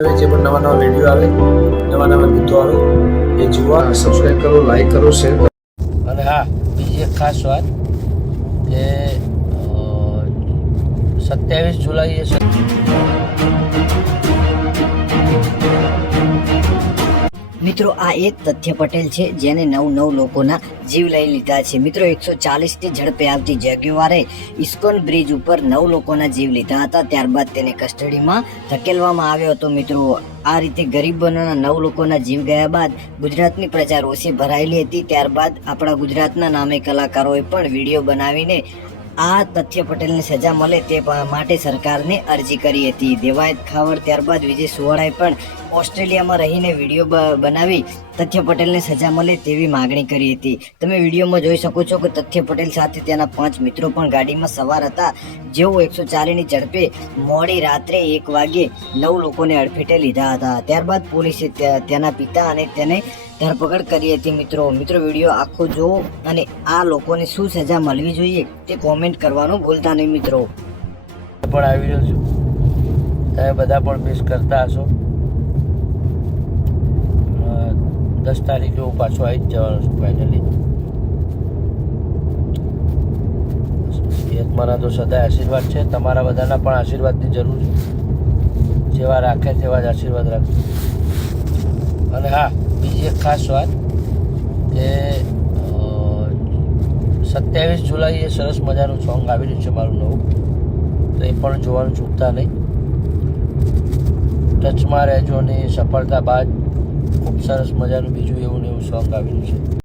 જે પણ નવા નવા વિડીયો આવે, નવા નવા ગીતો આવે એ જોવા સબસ્ક્રાઇબ કરો, લાઈક કરો, શેર કરો. અને હા, બીજી એક ખાસ વાત કે 27 જુલાઈએ મિત્રો આ એક તથ્ય પટેલ છે જેને 9 લોકોના જીવ લઈ લીધા છે. મિત્રો 140 ની ઝડપે આવતી જેગ્યુઆરે ઇસ્કોન બ્રિજ ઉપર 9 લોકોના જીવ લીધા હતા. ત્યારબાદ તેને કસ્ટડીમાં ધકેલવામાં આવ્યો હતો. મિત્રો આ રીતે ગરીબોના 9 લોકોના જીવ ગયા બાદ ગુજરાતની પ્રજા રોષે ભરાયેલી હતી. ત્યારબાદ આપણા ગુજરાતના નામે કલાકારોએ પણ વિડીયો બનાવીને આ તથ્ય પટેલને સજા મળે તે માટે સરકારને અરજી કરી હતી. દેવાયત ખાવડ ત્યારબાદ વિજય સુવાળાએ પણ ઓસ્ટ્રેલિયામાં રહીને વિડીયો બનાવી તથ્ય પટેલને સજા મળે તેવી માગણી કરી હતી. તમે વિડીયોમાં જોઈ શકો છો કે તથ્ય પટેલ સાથે તેના 5 મિત્રો પણ ગાડીમાં સવાર હતા, જેઓ 140 ની ઝડપે મોડી રાત્રે 1 વાગે 9 લોકોને અડફેટે લીધા હતા. ત્યારબાદ પોલીસે તેના પિતા અને તેને ધરપકડ કરી હતી. મિત્રો વિડીયો આખો જુઓ અને આ લોકોને શું સજા મળવી જોઈએ તે કોમેન્ટ કરવાનું ભૂલતા નહીં. મિત્રો પણ આવી રહ્યો છું, તમે બધા પણ મિસ કરતા હશો. 10 તારીખે હું પાછો આવી જ જવાનો છું ફાઇનલી. મારા તો સદાય આશીર્વાદ છે, તમારા બધાના પણ આશીર્વાદની જરૂર છે. જેવા રાખે તેવા જ આશીર્વાદ રાખજો. અને હા, બીજી એક ખાસ વાત કે 27 જુલાઈએ સરસ મજાનું સોંગ આવી રહ્યું છે મારું નવું, તો એ પણ જોવાનું ચૂકતા નહીં. ટચમાં રહેજો ની સફળતા બાદ ખૂબ સરસ મજાનું બીજું એવું ને એવું સોંગ આવી રહ્યું છે.